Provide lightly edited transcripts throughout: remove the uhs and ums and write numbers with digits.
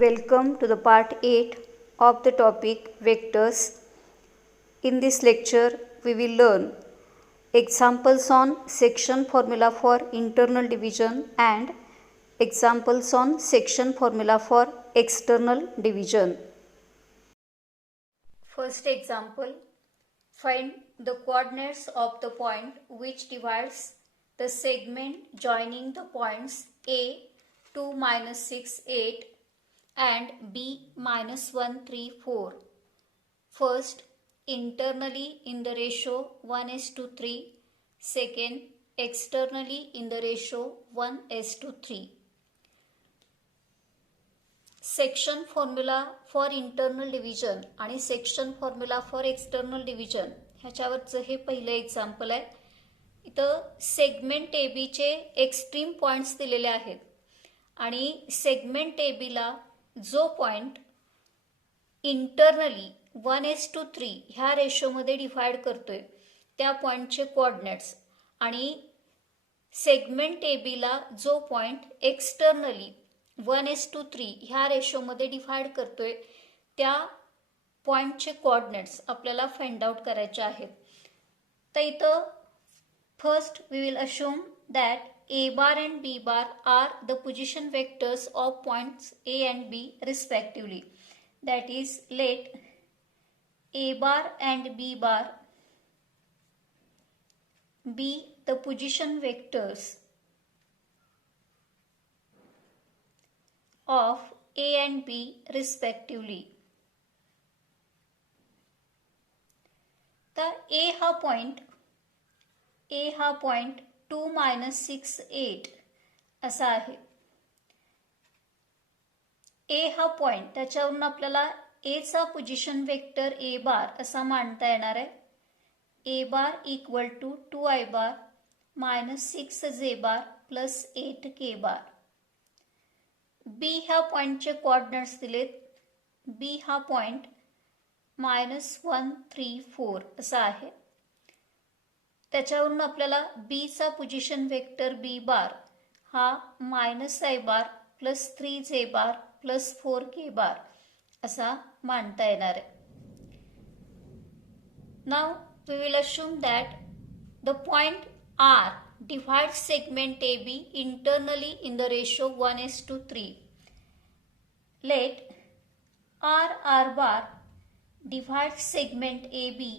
Welcome to the part 8 of the topic vectors. In this lecture, we will learn examples on section formula for internal division and examples on section formula for external division. First example, find the coordinates of the point which divides the segment joining the points A 2 minus 6 8 and B minus 1 3 4. First, internally in the ratio 1:3. Second, externally in the ratio 1:3. Section formula for internal division आणि section formula for external division ह्याच्यावरचं हे पहिलं example आहे. इथं segment A बीचे extreme points दिलेले आहेत आणि सेगमेंट ए बीला जो पॉईंट इंटरनली 1:3 ह्या रेशोमध्ये डिव्हाइड करतोय त्या पॉईंटचे कोऑर्डिनेट्स आणि सेगमेंट ए बीला जो पॉईंट एक्सटर्नली 1:3 ह्या रेशोमध्ये डिव्हाइड करतोय त्या पॉईंटचे कोऑर्डिनेट्स आपल्याला फाइंड आउट करायचे आहेत. तर इथं first we will assume that A bar and B bar are the position vectors of points A and B respectively. That is, let A bar and B bar be the position vectors of A and B respectively. तर A हा point 2 minus 6 8 असा आहे. A हा point त्याच्यावरून आपल्याला A चा position vector A बार असा मांडता येणार आहे. A bar equal to 2I bar minus 6J bar plus 8K bar. B ह्या पॉइंटचे कोऑर्डिनेट्स दिलेत. B हा पॉइंट -1 3 4 असा आहे. त्याच्यावरून आपल्याला B चा पोझिशन वेक्टर B बार हा -I bar plus 3J bar plus 4K bar असा मांडता येणार आहे. Now we will assume that the point R divides segment AB internally in the ratio 1:3. Let R bar divide segment AB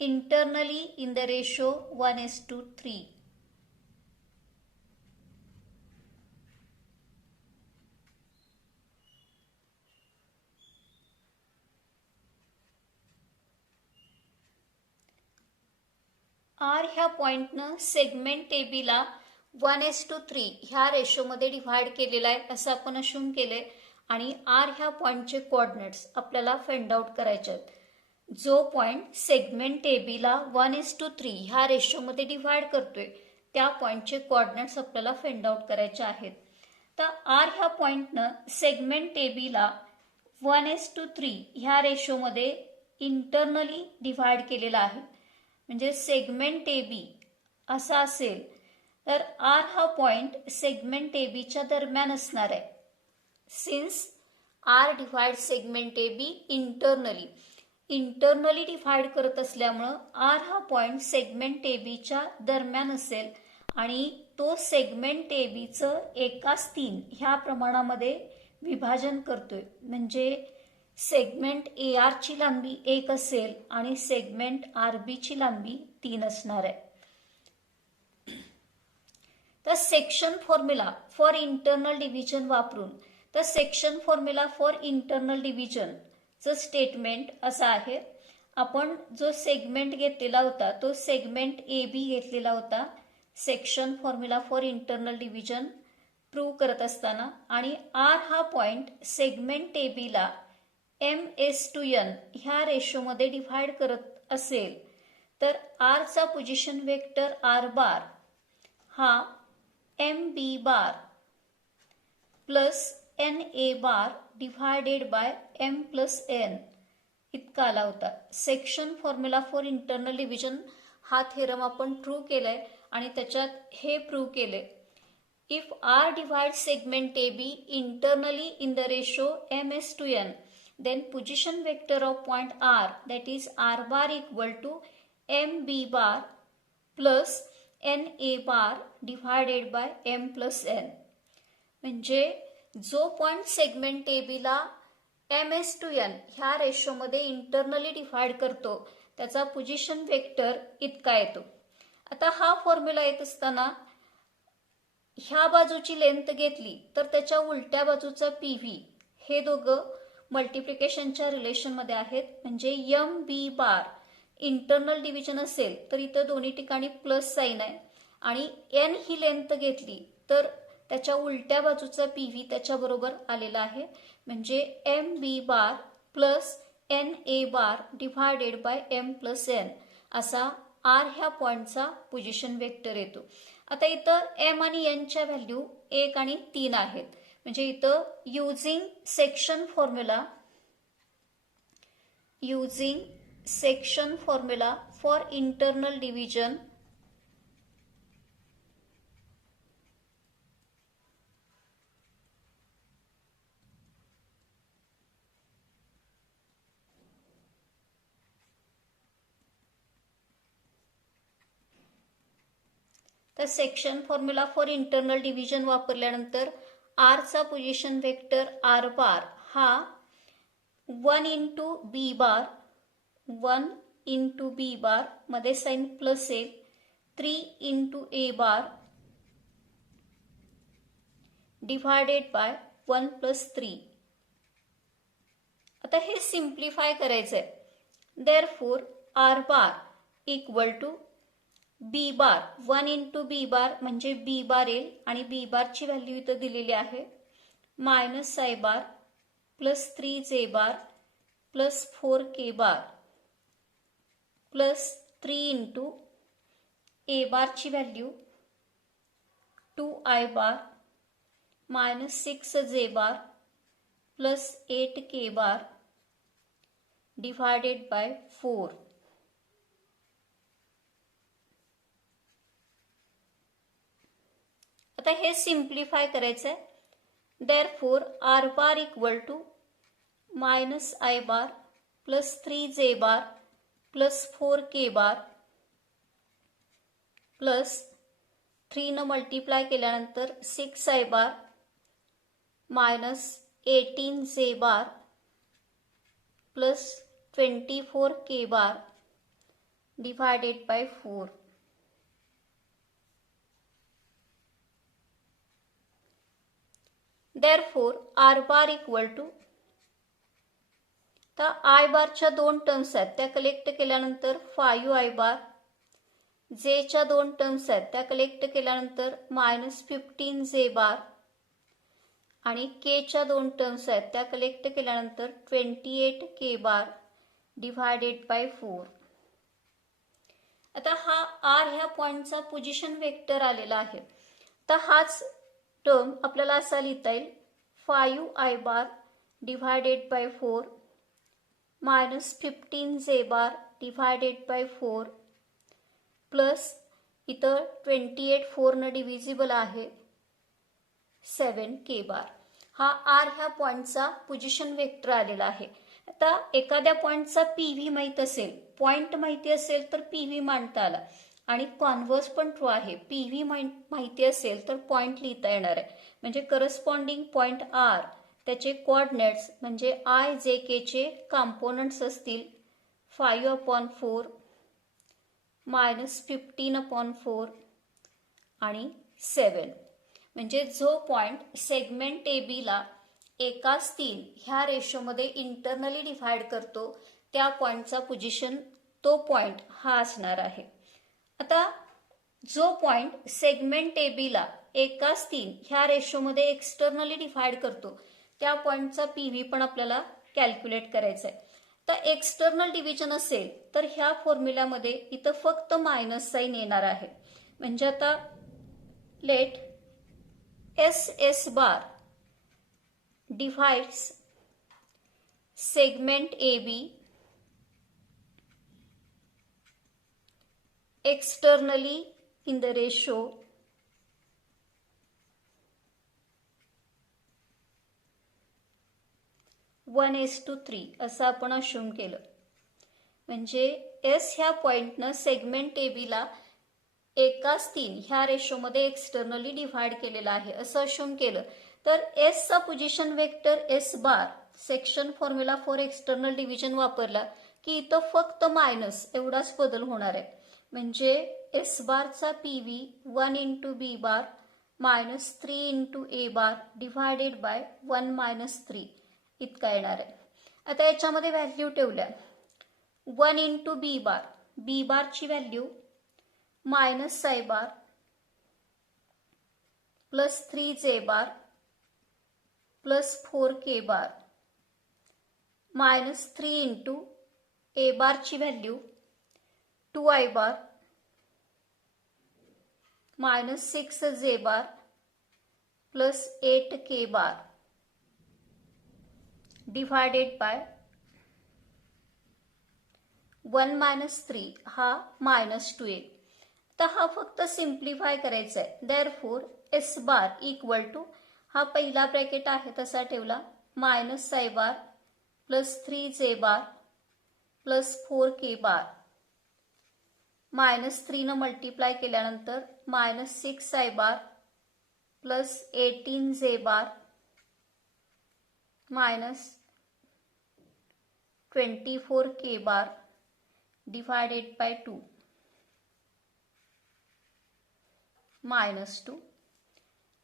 internally in the ratio 1:3. R ह्या पॉइंटनं segment A बीला 1:3 ह्या रेशोमध्ये divide केलेला आहे असं आपण अश्यूम केले आणि R ह्या पॉइंटचे कोऑर्डिनेट्स आपल्याला फाइंड आउट करायचे आहेत. जो पॉइंट सेगमेंट ए बीला 1:3 ह्या रेशोमध्ये डिव्हाइड करतोय त्या पॉइंटचे कोऑर्डिनेट्स आपल्याला फाइंड आउट करायचे आहेत. तर R ह्या पॉइंटनं सेगमेंट ए बीला 1:3 ह्या रेशोमध्ये इंटरनली डिव्हाइड केलेला आहे. म्हणजे सेगमेंट ए बी असा असेल तर R हा पॉइंट सेगमेंट ए बीच्या दरम्यान असणार आहे. Since R divide segment A B internally divide करत असल्यामुळं R हा पॉइंट सेगमेंट ए बीच्या दरम्यान असेल आणि तो सेगमेंट ए बीचं 1/3 ह्या प्रमाणामध्ये विभाजन करतोय. म्हणजे सेगमेंट ए आर ची लांबी 1 असेल आणि सेगमेंट आर बी ची लांबी 3 असणार आहे. तर section formula for internal division वापरून तर सेक्शन फॉर्म्युला फॉर इंटरनल डिव्हिजनचं स्टेटमेंट असं आहे. आपण जो सेगमेंट घेतलेला होता तो सेगमेंट ए बी घेतलेला होता section formula for internal division prove करत असताना आणि आर हा पॉइंट सेगमेंट ए बीला M:n ह्या रेशोमध्ये डिव्हाइड करत असेल तर R चा पोझिशन वेक्टर R बार हा MB बार प्लस NA बार डिव्हायडेड बाय M+N इतका आला होता. Section formula for internal division हा थेरम आपण ट्रू केलाय आणि त्याच्यात हे प्रूव्ह केले. If R divides segment AB internally in the ratio ms/n, then position vector of point R, that is R bar, equal to mb bar plus na bar divided by m plus n. म्हणजे जो point segment AB ला ms/n ह्या रेशोमध्ये internally divide करतो त्याचा position vector इतका येतो. आता हा फॉर्म्युला येत असताना ह्या बाजूची लेंथ घेतली तर त्याच्या उलट्या बाजूचा PV हे दोघं मल्टिप्लिकेशनच्या रिलेशनमध्ये आहेत. म्हणजे MB बार इंटरनल डिव्हिजन असेल तर इथं दोन्ही ठिकाणी प्लस साइन आहे आणि N ही लेंथ घेतली तर त्याच्या उलट्या बाजूचा PV त्याच्याबरोबर आलेला आहे. म्हणजे MB बार प्लस NA बार divided bye M plus N असा R ह्या पॉइंटचा पोझिशन वेक्टर येतो. आता इथं M आणि N च्या व्हॅल्यू 1 आणि 3 आहेत. म्हणजे इथं using section formula for internal division तर section formula for internal division वापरल्यानंतर R चा पोझिशन वेक्टर R बार हा 1 इंटू बी बार मध्ये साइन प्लस येईल 3 into A bar divided by 1 plus 3. आता हे सिम्प्लिफाय करायचंय. Therefore R bar equal to B bar 1 into B bar म्हणजे B बार येईल आणि बी बारची व्हॅल्यू इथं दिलेली आहे minus I bar plus 3 bar plus 4 bar plus 3 into A बारची value 2 bar minus 6 bar plus 8 bar divided by 4. आता हे सिम्प्लिफाय करायचंय. Therefore R bar equal to minus I bar plus 3 bar plus 4 bar plus 3 न multiply केल्यानंतर 6 bar minus 18 bar plus 24 bar divided by 4. Therefore R bar equal to तर I बारच्या 2 terms आहेत त्या collect केल्यानंतर 5 बार, जे च्या 2 टर्म्स आहेत त्या कलेक्ट केल्यानंतर मायनस 15 बार आणि के च्या 2 टर्म्स आहेत त्या कलेक्ट केल्यानंतर 28 बार डिवायडेड बाय 4. आता हा R ह्या पॉइंटचा पोझिशन वेक्टर आलेला आहे. तर हाच टर्म आपल्याला असा लिहिता येईल 5 bar divided by 4 minus 15 bar divided by 4 plus इथं 28 4 न डिव्हिजिबल आहे 7 बार. हा R ह्या पॉइंटचा पोझिशन वेक्टर आलेला आहे. आता एखाद्या पॉइंटचा PV माहित असेल, पॉइंट माहिती असेल तर PV मांडता आला आणि कॉन्व्हर्स पण ट्रू आहे. PV माहिती असेल तर पॉइंट लिहिता येणार आहे. म्हणजे करस्पॉन्डिंग पॉइंट R त्याचे कोऑर्डिनेट्स म्हणजे I जे K चे कंपोनेंट्स असतील 5/4 मायनस 15/4 आणि 7. म्हणजे जो पॉइंट सेगमेंट AB ला एकाच 3 ह्या रेशोमध्ये इंटरनली डिव्हाइड करतो त्या पॉइंटचा पोझिशन तो पॉइंट हा असणार आहे. आता जो पॉइंट सेगमेंट AB ला एकाच 3 ह्या रेशोमध्ये एक्सटर्नली डिव्हाइड करतो त्या पॉइंटचा PV पण आपल्याला कॅल्क्युलेट करायचा आहे. तर एक्सटर्नल डिव्हिजन असेल तर ह्या फॉर्म्युल्यामध्ये इथं फक्त मायनस साइन येणार आहे. म्हणजे आता late SS bar divides segment AB externally in the ratio 1:3 असं आपण अश्युम केलं. म्हणजे एस ह्या पॉइंटनं सेगमेंट ए बीला 1:3 ह्या रेशोमध्ये एक्सटर्नली डिव्हाइड केलेला आहे असं अश्युम केलं. तर एसचा position vector S bar section formula for external division वापरला की इथं फक्त मायनस एवढाच बदल होणार आहे. म्हणजे एस बारचा P V 1 into B bar -3 into A bar divided by 1 - 3 इतका येणार आहे. आता याच्यामध्ये व्हॅल्यू ठेवल्या 1 इंटू बी बारची value -Sai bar plus 3 bar plus 4 bar -3 into A बारची व्हॅल्यू 2 बार -6 bar plus 8 bar divided bye 1 - 3 हा -2a. तर हा फक्त सिम्प्लिफाय करायचा आहे. Therefore S bar equal to हा पहिला ब्रॅकेट आहे तसा ठेवला -साई bar plus 3 bar plus 4 bar -3 न मल्टिप्लाय केल्यानंतर -6 bar plus 18 bar -24 bar divided by 2 -2.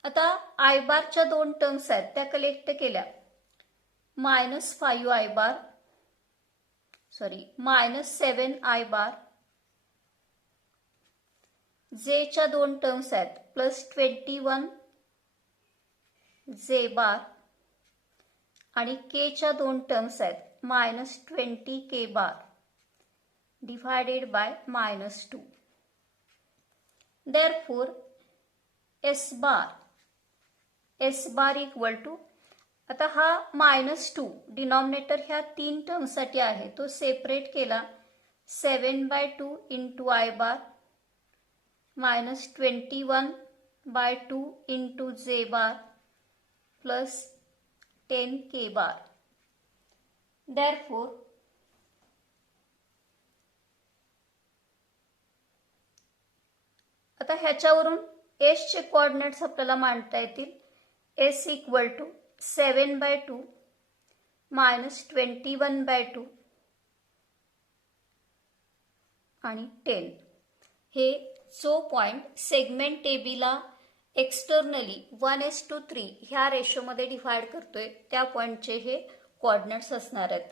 आता आय बारच्या दोन टर्म्स आहेत त्या कलेक्ट केल्या -5 बार -7 बार जेच्या दोन टर्म्स आहेत प्लस 21 बार आणि केच्या दोन टर्म्स आहेत -20 bar divided by -2. Therefore S bar equal to आता हा -2 डिनॉमिनेटर ह्या 3 टर्मसाठी आहे तो सेपरेट केला 7/2 इंटू आय बार -21/2 इंटू जे बार प्लस 10 बार. देअरफॉर आता ह्याच्यावरून एसचे कोऑर्डिनेट्स आपल्याला मांडता येतील. एस इक्वल टू 7/2 -21/2 आणि 10. हे जो पॉइंट सेगमेंट ए बीला एक्सटर्नली 1:3 ह्या रेशोमध्ये डिव्हाइड करतोय त्या पॉइंटचे हे कोऑर्डिनेट्स असणार आहेत.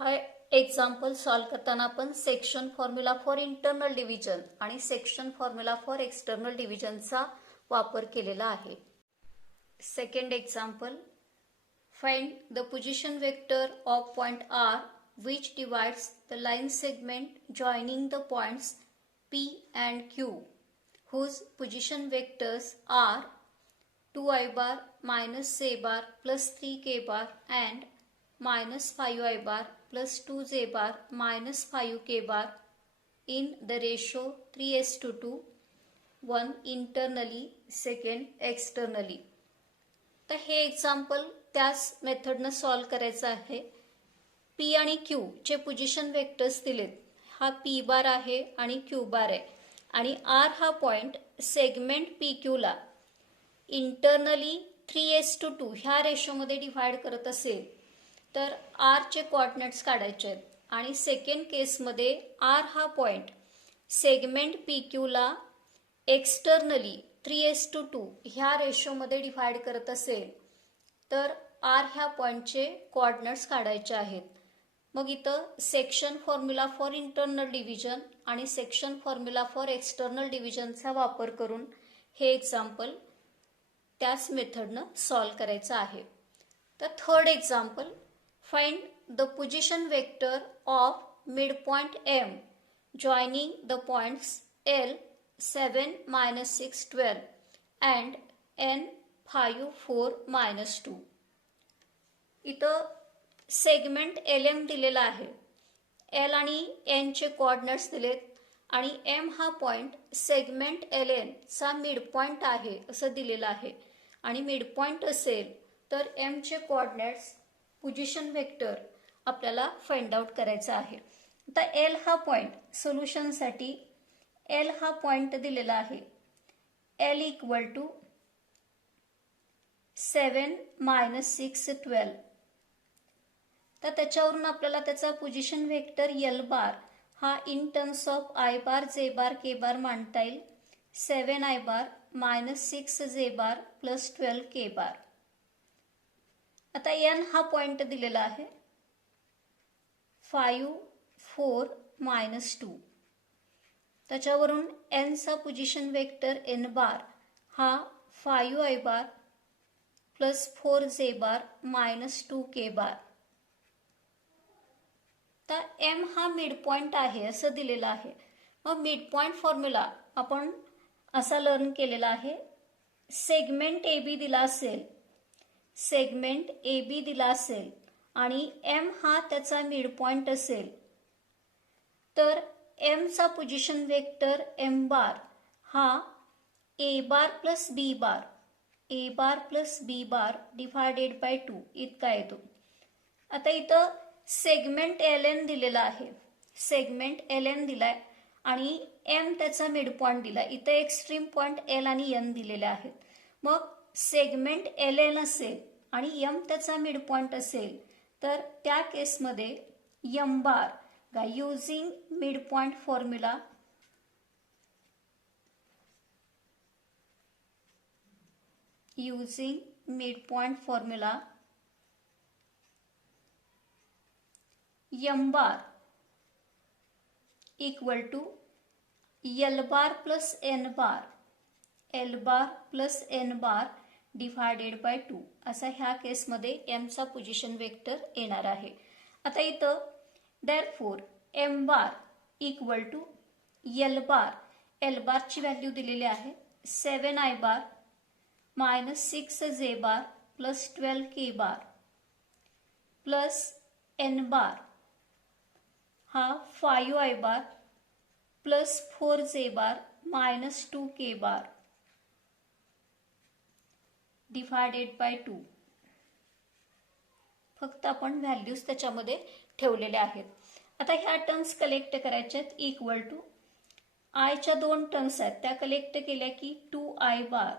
हा एक्झाम्पल सॉल्व्ह करताना आपण section formula for internal division आणि सेक्शन फॉर्म्युला फॉर एक्सटर्नल डिव्हिजनचा वापर केलेला आहे. Second example, find the position vector of point R which divides the line segment joining the points P and Q, whose position vectors are 2i bar -a bar plus 3k bar and -5i bar plus 2j bar -5k bar in the ratio 3:2, 1 internally, second externally. तर हे example त्याच मेथडनं solve करायचं आहे. P आणि Q चे position vectors दिलेत. हा P बार आहे आणि क्यू बार आहे आणि आर हा पॉइंट सेगमेंट पी क्यूला इंटरनली 3:2 ह्या रेशोमध्ये डिव्हाइड करत असेल तर आरचे कोऑर्डिनेट्स काढायचे आहेत. आणि सेकंड केसमध्ये आर हा पॉइंट सेगमेंट पी क्यूला एक्सटर्नली 3:2 ह्या रेशोमध्ये डिव्हाइड करत असेल तर आर ह्या पॉइंटचे कोऑर्डिनेट्स काढायचे आहेत. मग इथं section formula for internal division आणि सेक्शन फॉर्म्युला फॉर एक्सटर्नल डिव्हिजनचा वापर करून हे एक्झाम्पल त्याच मेथडनं सॉल्व्ह करायचं आहे. तर third example, find the position vector of midpoint M joining the points L 7 -6 12 and N 5 4 -2. इथं सेगमेंट एल एम दिलेला आहे. एल आणि एनचे कोऑर्डिनेट्स दिलेत आणि एम हा पॉईंट सेगमेंट एल एन चा मिड पॉईंट आहे असं दिलेलं आहे आणि मिड पॉईंट असेल तर एमचे कोऑर्डिनेट्स पोझिशन वेक्टर आपल्याला फाइंड आउट करायचा आहे. आता एल हा पॉईंट सोल्युशनसाठी एल हा पॉईंट दिलेला आहे. L equal to 7 - 6 12. तर त्याच्यावरून आपल्याला त्याचा पोझिशन वेक्टर एल बार हा इन टर्म्स ऑफ आय बार जे बार के बार मांडता येईल. 7 I bar -6 J bar plus 12 K बार. आता एन हा पॉइंट दिलेला आहे 5 4 -2. त्याच्यावरून एनचा पोझिशन वेक्टर एन बार हा 5 आय बार प्लस 4 जे बार -2 के बार. तर एम हा मिड पॉइंट आहे असं दिलेलं आहे. मग मिड पॉइंट फॉर्म्युला आपण असा लर्न केलेला आहे. सेगमेंट ए बी दिला असेल, सेगमेंट ए बी दिला असेल आणि एम हा त्याचा मिड पॉइंट असेल तर एमचा पोझिशन वेक्टर एम बार हा A bar plus B bar, A bar plus B bar divided by 2 इतका येतो. आता इथं सेगमेंट एल एन दिलेला आहे, सेगमेंट एल एन दिलाय आणि एम त्याचा मिड पॉइंट दिलाय. इथं एक्स्ट्रीम पॉइंट एल आणि एन दिलेले आहेत. मग सेगमेंट एल एन असेल आणि एम त्याचा मिड पॉइंट असेल तर त्या केसमध्ये M bar using mid point formula M bar equal to L bar plus N bar, L bar plus N bar divided by 2 असा ह्या केसमध्ये एमचा पोझिशन वेक्टर येणार आहे. आता इथं therefore M bar equal to L bar, L बारची value दिलेली आहे 7 I bar -6 J bar plus 12 K bar plus N bar हा 5 आय बार प्लस 4 जे बार -2 के बार डिवायडेड बाय 2. फक्त आपण व्हॅल्यूज त्याच्यामध्ये ठेवलेल्या आहेत. आता ह्या टर्म्स कलेक्ट करायच्या आहेत. इक्वल टू आयच्या 2 टर्म्स आहेत त्या कलेक्ट केल्या की 2 आय बार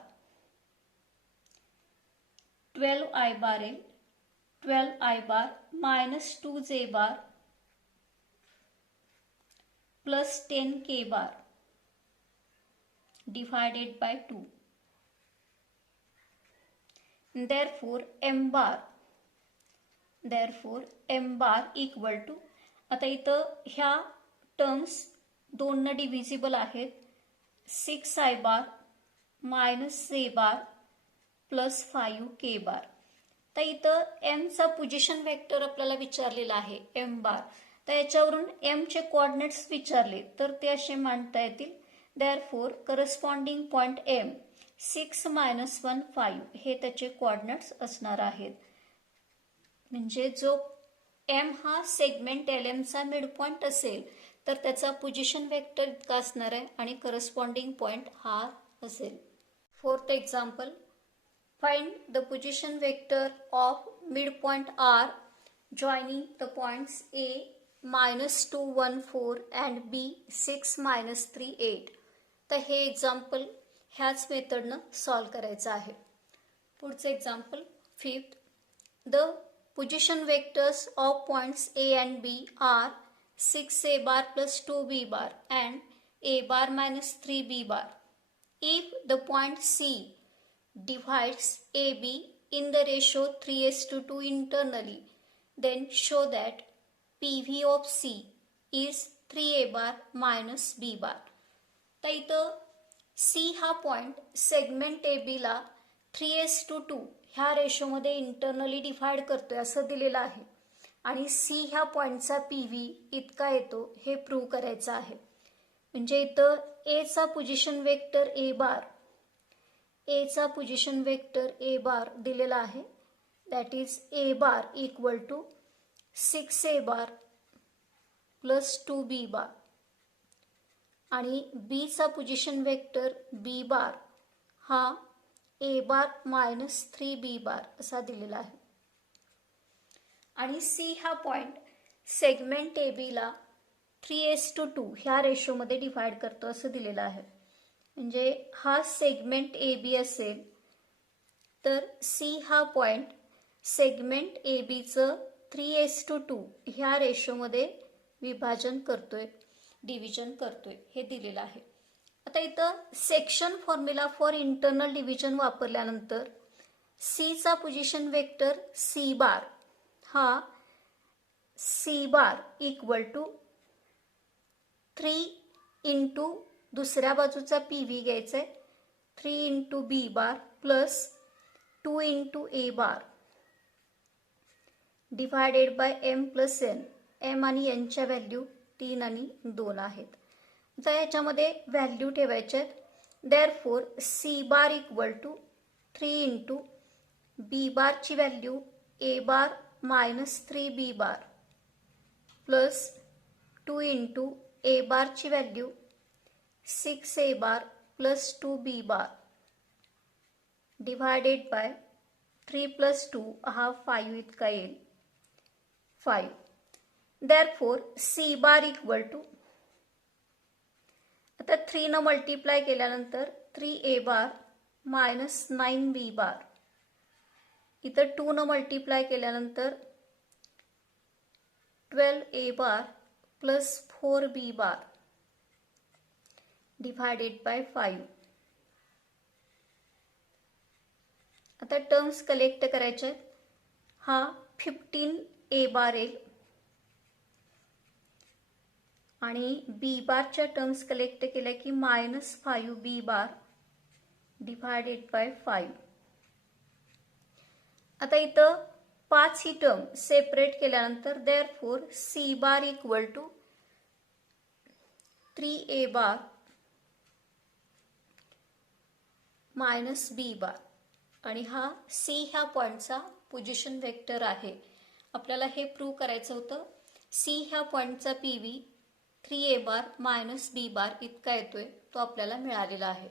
12 आय बार येईल, 12 I bar -2 J bar plus 10 K bar divided by 2. Therefore m bar equal to आता इथं ह्या टर्म्स 2 न डिव्हिजिबल आहेत 6 आय बार -जे बार प्लस 5 के बार. तर इथं एमचा पोझिशन वेक्टर आपल्याला विचारलेला आहे एम बार. तर याच्यावरून एमचे कोऑर्डिनेट्स विचारले तर ते असे मांडता येतील. देअरफॉर करस्पॉन्डिंग पॉइंट एम 6 - 1 5 हे त्याचे कोऑर्डिनेट्स असणार आहेत. म्हणजे जो एम हा सेगमेंट एल एमचा मिड पॉइंट असेल तर त्याचा पोझिशन वेक्टर इतका असणार आहे आणि करस्पॉन्डिंग पॉइंट हा असेल. 4th example, find the position vector of mid point R joining the points A -2 1 4 and B 6 -3 8. तर हे एक्झाम्पल ह्याच मेथडनं सॉल्व करायचं आहे. पुढचं example 5th, the position vectors of points A and B are 6 a bar plus 2 b bar and a bar minus 3 b bar. If the point C divides AB in the ratio 3:2 internally, then show that PV of C is 3a bar minus b bar. तर इथं C हा point segment AB ला 3:2 ह्या रेशोमध्ये internally divide करतोय असं दिलेलं आहे आणि C ह्या पॉइंटचा PV इतका येतो हे प्रूव्ह करायचं आहे. म्हणजे इथं Aचा पोझिशन वेक्टर A बार, Aचा पोझिशन वेक्टर A बार दिलेला आहे. That is A bar equal to 6 a bar plus 2 b bar आणि बीचा पोझिशन वेक्टर बी बार हा ए बार मायनस 3 बी बार असा दिलेला आहे. आणि सी हा पॉईंट सेगमेंट ए बीला 3:2 ह्या रेशोमध्ये डिव्हाइड करतो असं दिलेलं आहे. म्हणजे हा सेगमेंट ए बी असेल तर सी हा पॉईंट सेगमेंट ए बीचं 3:2 ह्या रेशोमध्ये विभाजन करतोय, डिव्हिजन करतोय हे दिलेलं आहे. आता इथं section formula for internal division वापरल्यानंतर सीचा पोझिशन वेक्टर सी बार हा C bar equal to 3 into दुसऱ्या बाजूचा पी व्ही घ्यायचा आहे 3 into B bar plus 2 into A bar divided by M plus N. M आणि एनच्या व्हॅल्यू 3 आणि 2 आहेत. तर याच्यामध्ये व्हॅल्यू ठेवायच्या आहेत. Therefore C bar equal to 3 into B बारची value A bar minus 3 B bar plus 2 into A बारची value 6 A bar plus 2 B bar divided by 3 plus 2 हा 5 इतका येईल 5. Therefore C bar equal to आता 3 न multiply केल्यानंतर 3 A bar minus 9 B bar इथं 2 न मल्टिप्लाय केल्यानंतर 12 A bar plus 4 B bar divided by 5. आता टर्म्स कलेक्ट करायचे आहेत. हा 15 ए बार येईल आणि बी बारच्या टर्म्स कलेक्ट केल्या की minus 5 B bar divided by 5. आता इथं 5 ही टर्म सेपरेट केल्यानंतर therefore C bar equal to 3 A bar minus B bar आणि हा सी ह्या पॉईंटचा पोझिशन वेक्टर आहे. आपल्याला हे प्रूव्ह करायचं होतं. सी ह्या पॉईंटचा P V 3 A bar minus B बार इतका येतोय तो आपल्याला मिळालेला आहे.